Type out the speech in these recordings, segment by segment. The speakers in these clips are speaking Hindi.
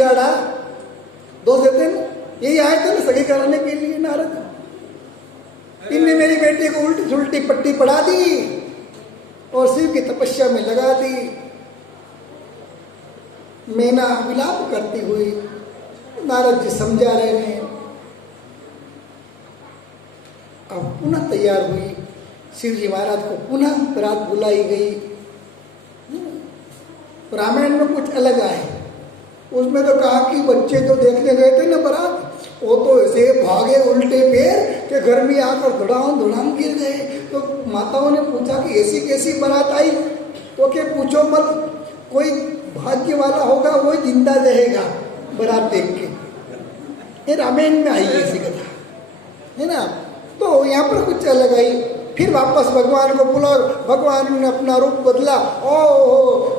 बिगाड़ा, दोष देते हैं ना। यही आए थे ना सगी कराने के लिए नारद, इनने मेरी बेटी को उल्टी सुलटी पट्टी पढ़ा दी और शिव की तपस्या में लगा दी। मैना विलाप करती हुई नारद जी समझा रहे हैं। अब पुनः तैयार हुई, शिव जी महाराज को पुनः बरात बुलाई गई। रामायण में कुछ अलग आए, उसमें तो कहा कि बच्चे जो देखने गए थे ना बारात, वो तो ऐसे भागे उल्टे पैर के घर में आकर धड़ाम गिर गए। तो माताओं ने पूछा कि ऐसी कैसी बारात आई? तो क्या पूछो मत, कोई भाग्य वाला होगा वो जिंदा रहेगा बारात देख के। ये रामायण में आई ऐसी कथा है ना। तो यहाँ पर कुछ अलग आई। फिर वापस भगवान को बुला, भगवान ने अपना रूप बदला। ओ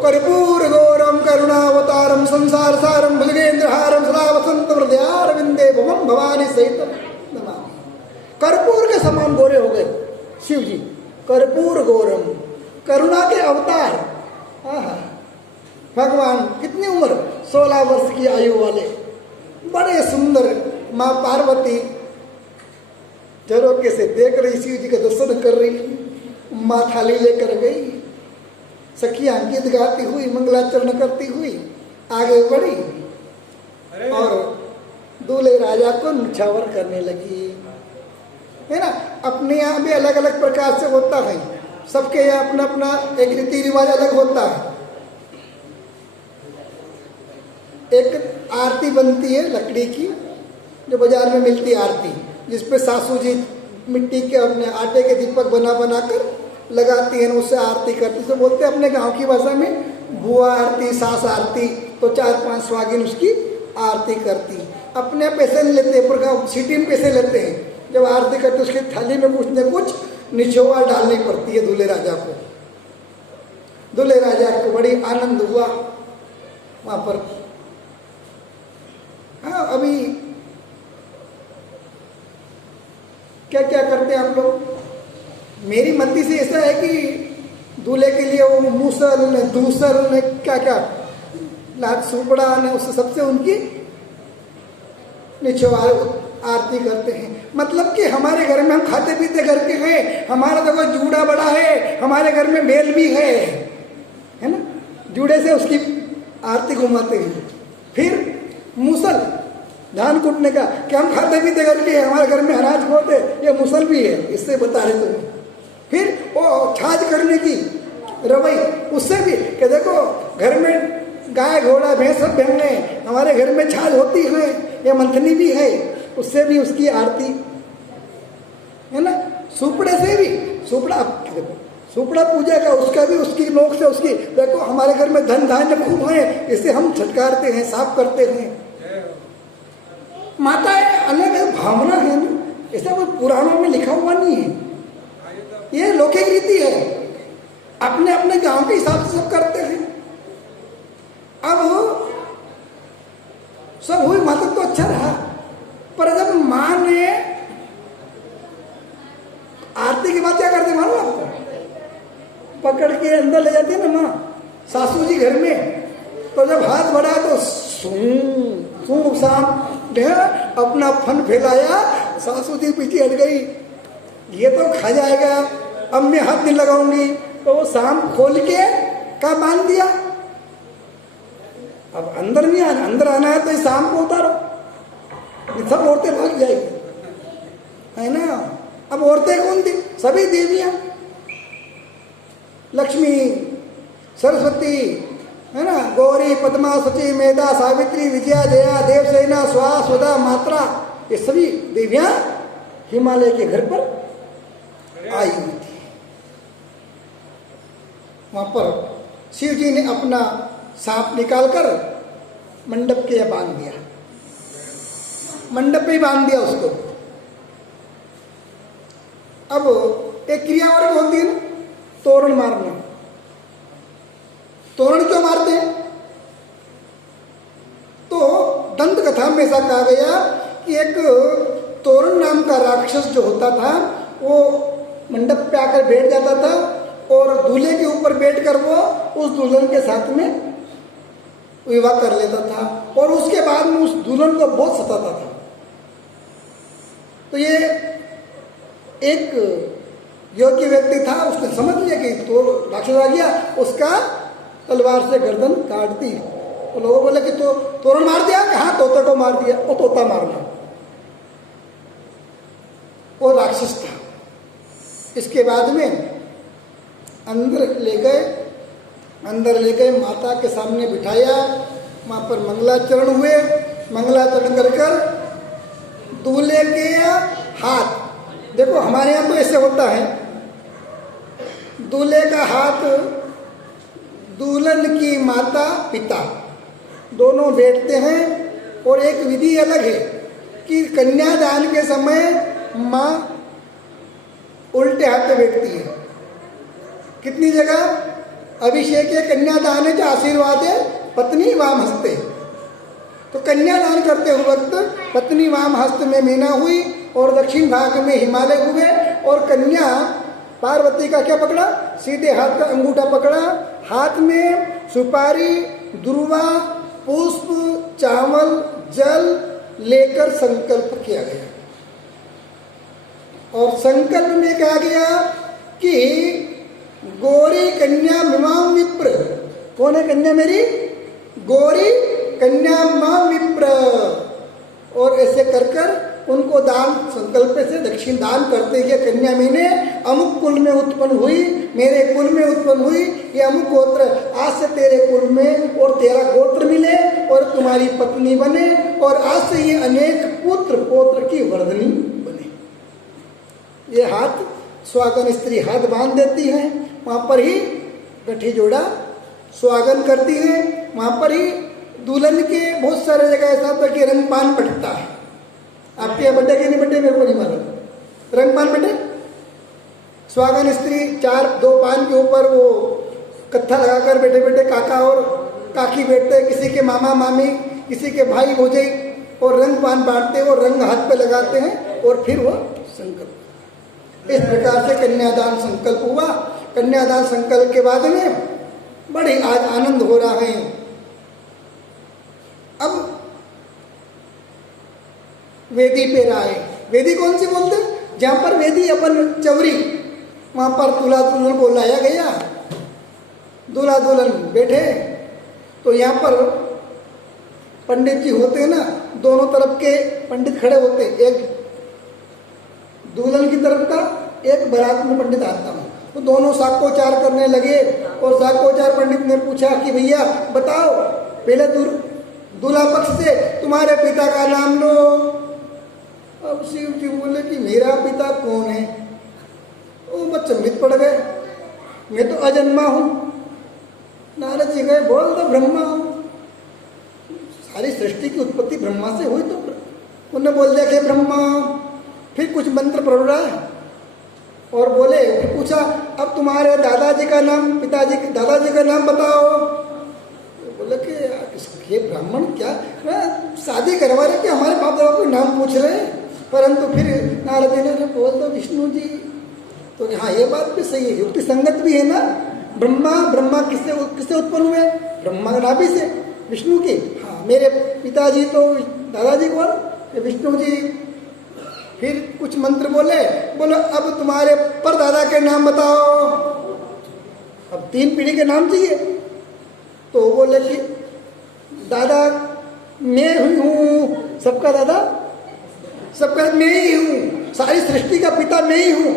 कर्पूर गौरम करुणावतारम संसार सारम भुजगेंद्रहारम सदा वसंत हृदयार विंदे भवम भवानी सहित नमामि। कर्पूर के समान गोरे हो गए शिव जी, कर्पूर गौरम, करुणा के अवतार। भगवान कितनी उम्र, 16 वर्ष की आयु वाले, बड़े सुंदर। माँ पार्वती झरोके से देख रही, शिव जी का दर्शन कर रही। माँ थाली लेकर गई, सखियां गीत गाती हुई मंगलाचरण करती हुई आगे बढ़ी और दूल्हे राजा को निछावर करने लगी, है ना। अपने यहाँ भी अलग अलग प्रकार से होता है, सबके यहाँ अपना अपना एक रीति रिवाज अलग होता है। एक आरती बनती है लकड़ी की, जो बाजार में मिलती है आरती, जिसपे सासू जी मिट्टी के अपने आटे के दीपक बना कर लगाती है, उससे आरती करती। तो बोलते हैं अपने गांव की भाषा में बुआ आरती, सास आरती। तो 4-5 सुहागिन उसकी आरती करती। अपने पैसे नहीं लेते, पर सिटी में पैसे लेते हैं। जब आरती करते उसकी थाली में कुछ न कुछ निछोवा डालनी पड़ती है दूल्हे राजा को। दूल्हे राजा को बड़ी आनंद हुआ वहां पर। हाँ, अभी क्या क्या करते हैं आप लोग? मेरी मति से ऐसा है कि दूल्हे के लिए वो मूसल ने, दूसल ने, क्या क्या लात सुपड़ा ने, उससे सबसे उनकी निछवार आरती करते हैं। मतलब कि हमारे घर में हम खाते पीते घर के हैं, हमारा तो कोई जूड़ा बड़ा है, हमारे घर में बेल भी है ना, जूड़े से उसकी आरती घुमाते हैं। फिर मूसल धान कूटने का, कि हम खाते पीते घर के, हमारे घर में अनाज बोते, ये मुसल भी है, इससे बता रहे तुम्हें। फिर वो छाछ करने की रवई, उससे भी कि देखो घर में गाय घोड़ा भैंस सब बहने, हमारे घर में छाछ होती है, ये मंथनी भी है, उससे भी उसकी आरती है ना। सुपड़े से भी, सुपड़ा पूजा का, उसका भी उसकी नोक से उसकी, देखो हमारे घर में धन धान्य खूब है, इससे हम छटकारते हैं, साफ करते हैं। माता अलग है, भावना है ना, ऐसा कोई पुराणों में लिखा हुआ नहीं है, ये लौकिक रीति है, अपने अपने गांव के हिसाब से सब करते हैं। अब सब हुई, माता तो अच्छा रहा, पर जब माँ ने आरती के बाद क्या करते मालूम आपको? पकड़ के अंदर ले जाती है ना माँ सासू जी घर में, तो जब हाथ बढ़ा तो सूं शाम अपना फन फैलाया, सासू जी पीछे हट गई, ये तो खा जाएगा, अब मैं हाथ नहीं लगाऊंगी। तो वो शाम खोल के का बांध दिया। अब अंदर नहीं आना, अंदर आना है तो शाम को उतारो, सब औरतें भाग जाएगी, है ना। अब औरतें कौन थी? सभी देवियां, लक्ष्मी, सरस्वती, है ना, गौरी, पद्मा, सची, मेधा, सावित्री, विजया, जया, देवसेना, स्वा, सुधा, मात्रा, ये सभी देवियां हिमालय के घर पर आई हुई थी। वहां पर शिव जी ने अपना सांप निकालकर मंडप के बांध दिया, मंडप पे ही बांध दिया उसको। अब एक क्रिया और होती है ना, तोरण मारना। तोरण क्यों मारते हैं? तो दंत कथा में ऐसा कहा गया कि एक तोरण नाम का राक्षस जो होता था, वो मंडप पे आकर बैठ जाता था और दूल्हे के ऊपर बैठकर वो उस दुल्हन के साथ में विवाह कर लेता था, और उसके बाद में उस दुल्हन को बहुत सताता था। तो ये एक योग्य व्यक्ति था, उसने समझ लिया कि तो राक्षस आ गया, उसका तलवार से गर्दन काट दी। तो लोगों बोले कि तो तोरण मार दिया, हाँ तोते को मार दिया। वो तोता मारना, वो राक्षस था। इसके बाद में अंदर ले गए माता के सामने बिठाया, वहां पर मंगलाचरण हुए। मंगलाचरण कर कर दूल्हे के हाथ, देखो हमारे यहाँ तो ऐसे होता है, दूल्हे का हाथ दुल्हन की माता पिता दोनों बैठते हैं। और एक विधि अलग है कि कन्यादान के समय माँ उल्टे हाथ पे बैठती है। कितनी जगह अभिषेक है, कन्यादान है, जो आशीर्वाद है, पत्नी वाम हस्ते। तो कन्यादान करते हुए वक्त पत्नी वाम हस्त में मीना हुई और दक्षिण भाग में हिमालय हुए। और कन्या पार्वती का क्या पकड़ा, सीधे हाथ का अंगूठा पकड़ा। हाथ में सुपारी, दुर्वा, पुष्प, चावल, जल लेकर संकल्प किया गया। और संकल्प में कहा गया कि गौरी कन्या मिमाम विप्र, कौन है कन्या मेरी, गौरी कन्या मिमाम विप्र। और ऐसे कर कर उनको दान संकल्प से दक्षिण दान करते गए। कन्या मैंने अमुक कुल में उत्पन्न हुई, मेरे कुल में उत्पन्न हुई, ये अमुक गोत्र, आज से तेरे कुल में और तेरा गोत्र मिले और तुम्हारी पत्नी बने, और आज से ये अनेक पुत्र पौत्र की वर्धनी बने। ये हाथ सुहागन स्त्री हाथ बांध देती है, वहां पर ही गठी जोड़ा सुहागन करती है। वहां पर ही दुल्हन के बहुत सारे जगह ऐसा होता है कि रंगपान बटता है। आपके यहाँ बटे कि नहीं बटे मेरे को नहीं मालूम। रंगपान बटे, सुहागन स्त्री दो पान के ऊपर वो कत्था लगाकर बैठे बैठे काका और काकी बैठते हैं, किसी के मामा मामी, किसी के भाई भोजे, और रंगपान बांटते हैं और रंग हाथ पे लगाते हैं और फिर वो संकल्प। इस प्रकार से कन्यादान संकल्प हुआ। कन्यादान संकल्प के बाद में बड़े आज आनंद हो रहा है। अब वेदी पे आए। वेदी कौन सी बोलते, जहां पर वेदी अपन चवरी, वहां पर दूल्हा दुल्हन को लाया गया। दूल्हा दुल्हन बैठे, तो यहाँ पर पंडित जी होते हैं ना, दोनों तरफ के पंडित खड़े होते, एक दुल्हन की तरफ का, एक बारात में पंडित आता हूँ। तो दोनों साक्योचार करने लगे। और साक्योचार पंडित ने पूछा कि भैया बताओ, पहले दूल्हा पक्ष से तुम्हारे पिता का नाम लो। अब शिव जी बोले कि मेरा पिता कौन है। वो बच्चंबित पड़ गए, मैं तो अजन्मा हूं। नारद जी गए, बोल दो ब्रह्मा हूं, सारी सृष्टि की उत्पत्ति ब्रह्मा से हुई। तो उन्होंने बोल दिया कि ब्रह्मा। फिर कुछ मंत्र पढ़ रहा है और बोले, फिर पूछा अब तुम्हारे दादाजी का नाम, पिताजी दादाजी का नाम बताओ। बोले कि ये ब्राह्मण क्या शादी करवा रहे कि हमारे बाप दादा को नाम पूछ रहे हैं। परंतु फिर नारद जी ने बोल दो विष्णु जी। तो हाँ, ये बात भी सही है, युक्ति संगत भी है ना। ब्रह्मा किससे उत्पन्न हुए, ब्रह्मा नाभि से। विष्णु की, हाँ, मेरे पिताजी तो दादाजी कौन, विष्णु जी। फिर कुछ मंत्र बोलो अब तुम्हारे परदादा के नाम बताओ। अब 3 पीढ़ी के नाम चाहिए। तो बोले कि दादा मैं हूँ, सबका दादा, सबका मैं ही हूँ, सारी सृष्टि का पिता मैं ही हूँ।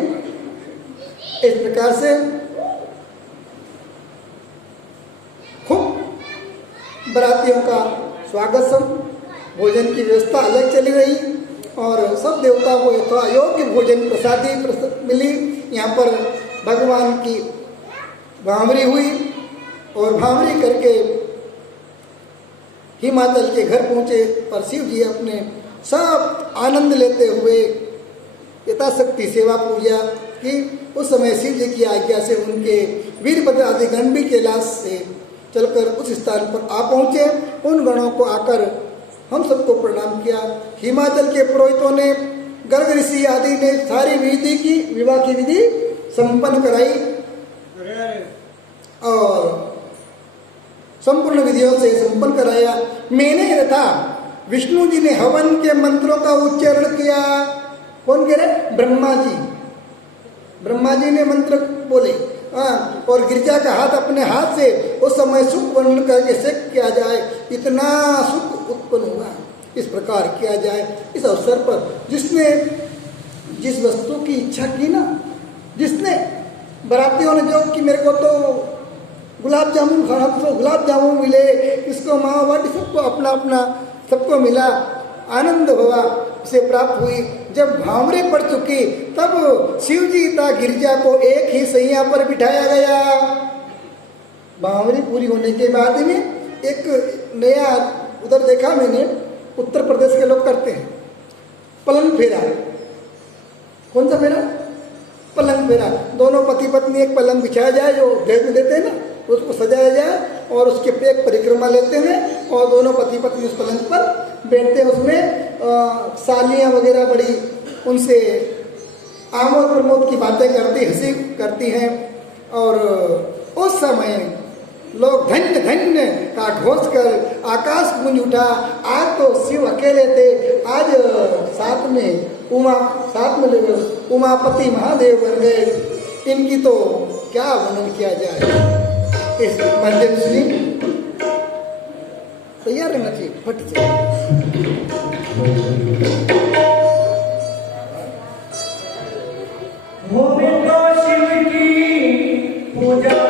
इस प्रकार से खूब बरातियों का स्वागत, सब भोजन की व्यवस्था अलग चली रही और सब देवताओं को यथा योग्य भोजन प्रसादी मिली। यहाँ पर भगवान की भांवरी हुई और भांवरी करके हिमाचल के घर पहुँचे। और शिव जी अपने सब आनंद लेते हुए यथाशक्ति सेवा पूजा की। उस समय शिव जी की आज्ञा से उनके वीरभद्र आदि गण भी कैलाश से चलकर उस स्थान पर आ पहुँचे। उन गणों को आकर हम सबको प्रणाम किया। हिमाचल के पुरोहितों ने, गर्ग ऋषि आदि ने सारी विधि की, विवाह की विधि संपन्न कराई और संपूर्ण विधियों से संपन्न कराया। मैंने यथा विष्णु जी ने हवन के मंत्रों का उच्चारण किया। कौन कह रहे? ब्रह्मा जी। ब्रह्मा जी ने मंत्र बोले, हाँ, और गिरजा का हाथ अपने हाथ से उस समय सुख वर्णन करके सेक किया जाए, इतना सुख उत्पन्न हुआ, इस प्रकार किया जाए। इस अवसर पर जिसने जिस वस्तु की इच्छा की ना, जिसने बरातियों ने जो कि मेरे को तो गुलाब जामुन खाना, तो गुलाब जामुन मिले, इसको मावाबाटी, सबको अपना अपना सबको मिला, आनंद हुआ से प्राप्त हुई। जब भावरे पड़ चुकी तब शिव जी तथा गिरजा को एक ही सैया पर बिठाया गया। भावरे पूरी होने के बाद में एक नया उधर देखा मैंने, उत्तर प्रदेश के लोग करते हैं पलंग फेरा। कौन सा फेरा? पलंग फेरा। दोनों पति पत्नी एक पलंग बिछाया जाए, जो दहेज में देते हैं ना, उसको सजाया जाए और उसके पे एक परिक्रमा लेते हैं और दोनों पति पत्नी उस पलंग पर बैठते हैं। उसमें सालियाँ वगैरह बड़ी उनसे आमोद प्रमोद की बातें करती, हंसी करती हैं। और उस समय लोग धन्य धन्य का घोष कर आकाश गूंज उठा। आज तो शिव अकेले थे, आज साथ में उमापति महादेव बन गए। इनकी तो क्या वर्णन किया जाए। इस मंजन सुनी तैयार रहना चाहिए, फट जाए। गोविंदो शिव की पूजा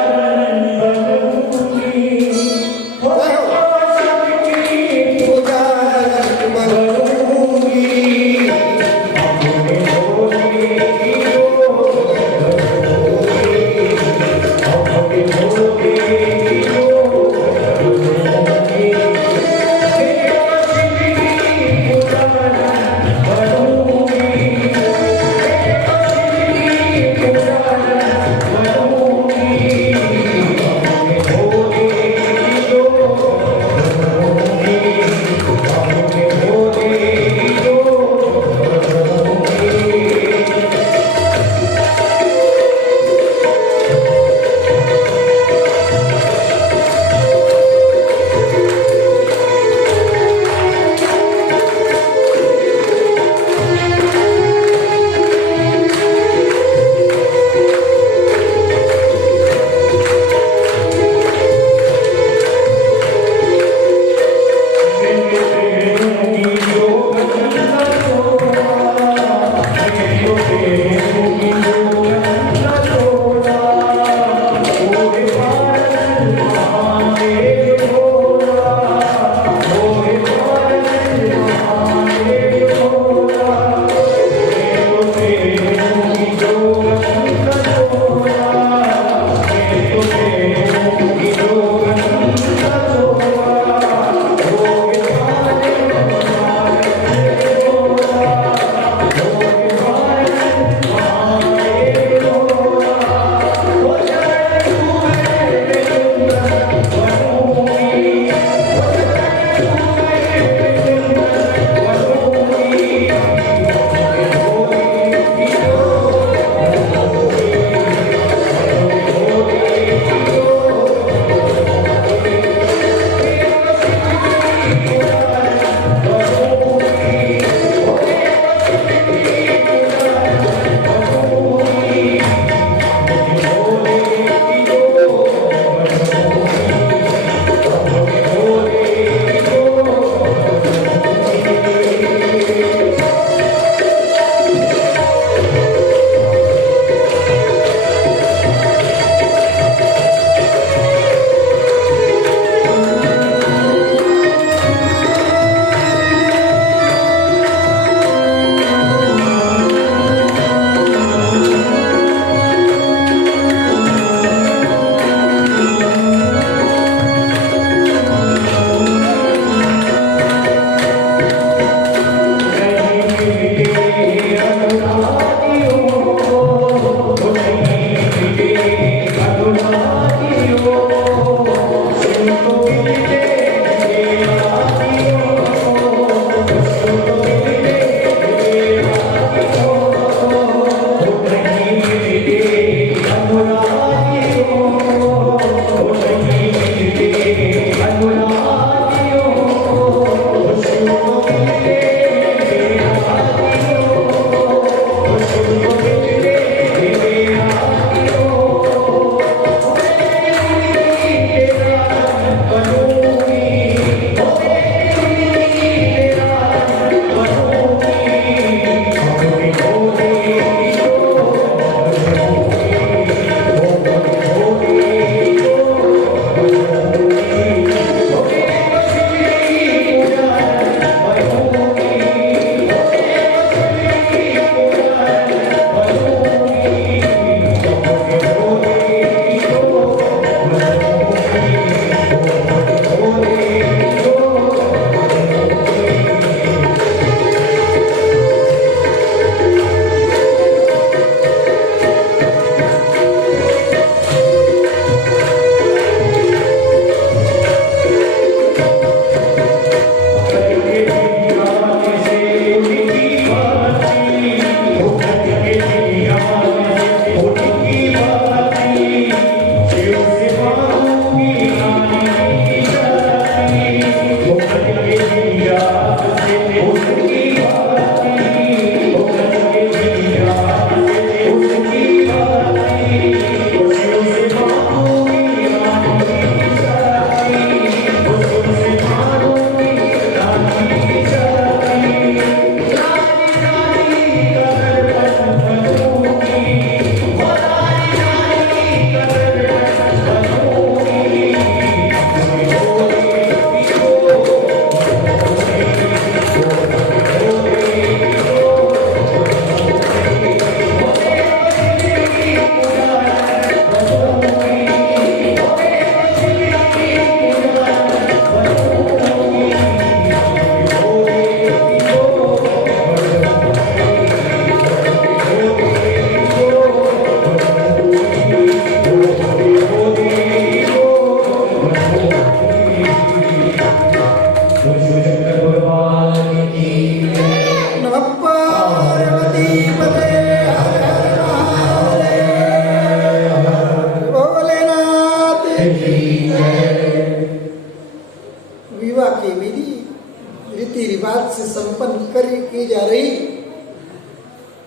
रीति रिवाज से संपन्न की जा रही।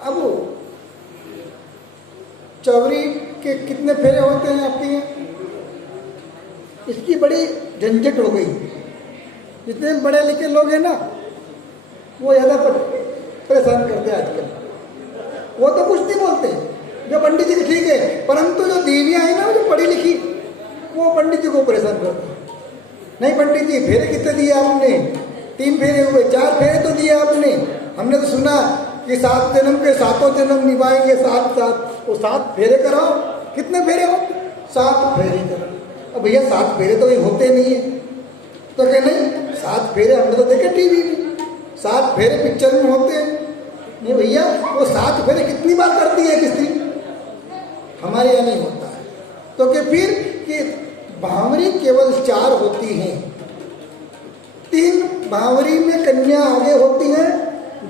अब चौरी के कितने फेरे होते हैं आपके यहाँ? इसकी बड़ी झंझट हो गई। जितने बड़े लिखे लोग हैं ना, वो ज़्यादा परेशान करते हैं आजकल। वो तो कुछ नहीं बोलते, जो पंडित जी ठीक है, परंतु जो देवियाँ हैं ना, जो पढ़ी लिखी, वो पंडित जी को परेशान करते हैं। नहीं पंडित जी, फेरे कितने दिए आपने? 3 फेरे हुए, 4 फेरे तो दिए आपने। हमने तो सुना कि 7 जन्म के 7 जन्म निभाएंगे, 7 वो 7 फेरे कराओ। कितने फेरे हो? 7 फेरे कराओ। अब भैया 7 फेरे तो ये होते नहीं है। तो क्या नहीं, 7 फेरे हमने तो देखे टीवी में, 7 फेरे पिक्चर में होते हैं। नहीं भैया, वो 7 फेरे कितनी बार करती है एक स्त्री? हमारे यहाँ नहीं होता है। तो क्या फिर कि भांवरी केवल 4 होती हैं। 3 भांवरी में कन्या आगे होती है,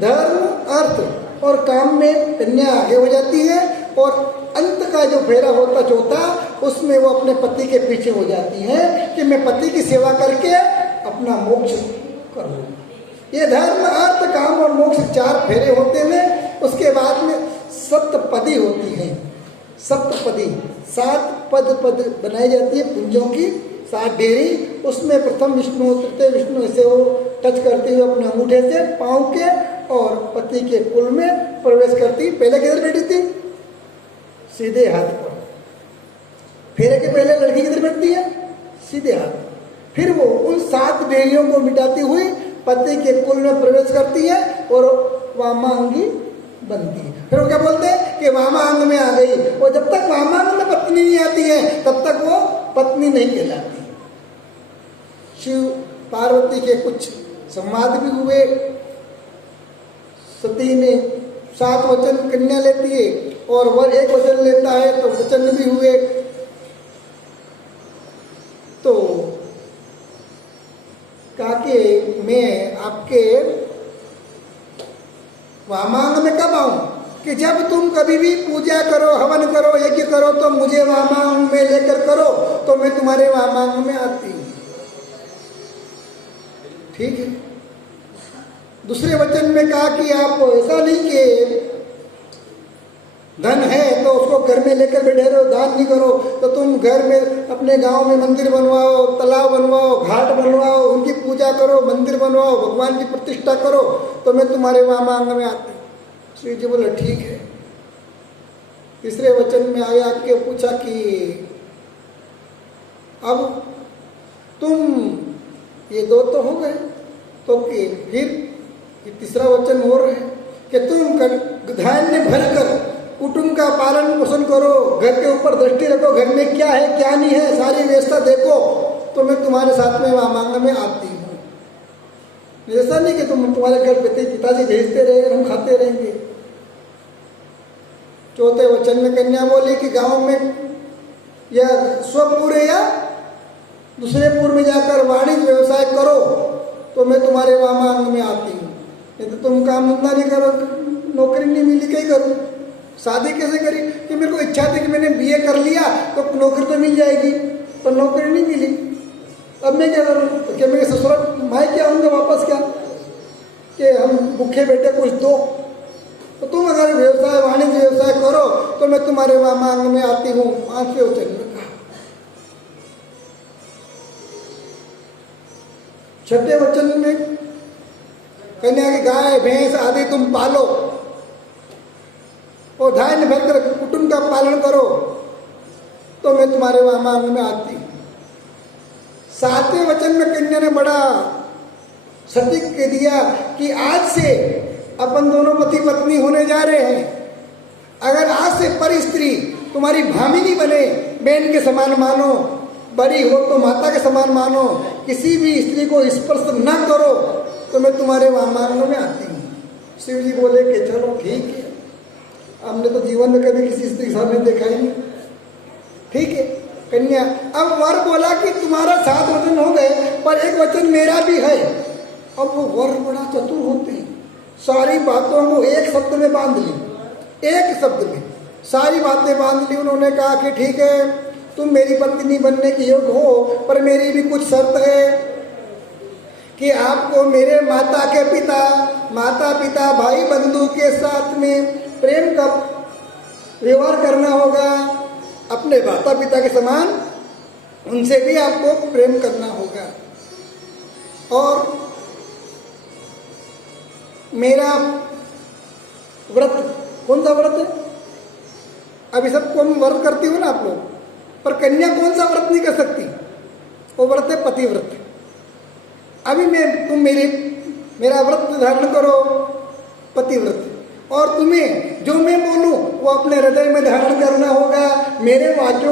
धर्म अर्थ और काम में कन्या आगे हो जाती है, और अंत का जो फेरा होता चौथा, उसमें वो अपने पति के पीछे हो जाती है कि मैं पति की सेवा करके अपना मोक्ष करूँ। ये धर्म अर्थ काम और मोक्ष 4 फेरे होते हैं। उसके बाद में सप्तपदी होती है। सप्तपदी 7 पद बनाई जाती है पुंजों की, 7 डेरी। उसमें प्रथम विष्णु, तृतीय विष्णु, ऐसे वो टच करते हुए अपने अंगूठे से पाँव के और पति के कुल में प्रवेश करती। पहले किधर बैठी थी? सीधे हाथ पर। फेरे के पहले लड़की किधर बैठती है? सीधे हाथ। फिर वो उन 7 डेरियों को मिटाती हुई पति के कुल में प्रवेश करती है और वामांगी बनती है। फिर वो क्या बोलते हैं कि वामांग में आ गई। और जब तक वामांग में पत्नी नहीं आती है, तब तक वो पत्नी नहीं कहलाती। शिव पार्वती के कुछ संवाद भी हुए। सती ने 7 वचन कन्या लेती है और वर 1 वचन लेता है, तो वचन भी हुए। तो कहा कि मैं आपके वामांग में कब आऊं? कि जब तुम कभी भी पूजा करो, हवन करो, यज्ञ करो, तो मुझे वामांग में लेकर करो, तो मैं तुम्हारे वामांग में आती हूं। ठीक है। दूसरे वचन में कहा कि आप ऐसा नहीं कि धन है तो उसको घर में लेकर बैठे रहो, दान नहीं करो, तो तुम घर में अपने गांव में मंदिर बनवाओ, तालाब बनवाओ, घाट बनवाओ, उनकी पूजा करो, मंदिर बनवाओ, भगवान की प्रतिष्ठा करो, तो मैं तुम्हारे वामांग में आती। श्री जी बोले ठीक है। तीसरे वचन में आगे आके पूछा कि अब तुम, ये 2 तो हो गए, तो कि फिर तीसरा वचन हो रहा है कि तुम धान्य भरकर कुटुंब का पालन पोषण करो, घर के ऊपर दृष्टि रखो, घर में क्या है क्या नहीं है सारी व्यवस्था देखो, तो मैं तुम्हारे साथ में वामांग में आती हूँ। ऐसा नहीं कि तुम तुम्हारे घर पिताजी भेजते रहे, हम खाते रहेंगे। चौथे वचन में कन्या बोली कि गांव में या स्वपुर या दूसरे पुर में जाकर वाणिज्य व्यवसाय करो, तो मैं तुम्हारे वामांग में आती हूँ। नहीं तो तुम काम धंधा नहीं करो, नौकरी नहीं मिली, क्या करूँ? शादी कैसे करी? कि मेरे को इच्छा थी कि मैंने BA कर लिया तो नौकरी तो मिल जाएगी, पर नौकरी नहीं मिली। अब मैं क्या करूँ? तो क्या मैं ससुराल मायके आऊँगा वापस? क्या कि हम भूखे बैठे कुछ दो? तो तुम अगर व्यवसाय वाणिज्य व्यवसाय करो, तो मैं तुम्हारे वामांग में आती हूँ। 5वें वचन में कहा। 6ठे वचन में कन्या की गाय भैंस आदि तुम पालो और धान्य भरकर कुटुंब का पालन करो, तो मैं तुम्हारे वामांग में आती हूँ। 7वें वचन में कन्या ने बड़ा सटीक कह दिया कि आज से अपन दोनों पति पत्नी होने जा रहे हैं। अगर आज से पर स्त्री तुम्हारी भामिनी बने, बहन के समान मानो, बड़ी हो तो माता के समान मानो, किसी भी स्त्री को स्पर्श न करो, तो मैं तुम्हारे वामांग में आती हूँ। शिव जी बोले कि चलो ठीक है, हमने तो जीवन में कभी किसी स्त्री के सामने देखा ही नहीं। ठीक है। कन्या अब वर बोला कि तुम्हारा 7 वचन हो गए, पर एक वचन मेरा भी है। अब वो वर बड़ा चतुर होते हैं, सारी बातों को एक शब्द में बांध ली, एक शब्द में सारी बातें बांध ली। उन्होंने कहा कि ठीक है, तुम मेरी पत्नी बनने के योग्य हो, पर मेरी भी कुछ शर्त है कि आपको मेरे माता पिता भाई बंधु के साथ में प्रेम का व्यवहार करना होगा। अपने माता पिता के समान उनसे भी आपको प्रेम करना होगा। और मेरा व्रत कौन सा व्रत है? अभी सबको हम व्रत करती हूँ ना आप लोग, पर कन्या कौन सा व्रत नहीं कर सकती? वो व्रत है पतिव्रत। अभी तुम मेरा व्रत धारण करो, पतिव्रत। और तुम्हें जो मैं बोलूं वो अपने हृदय में धारण करना होगा। मेरे वाक्यों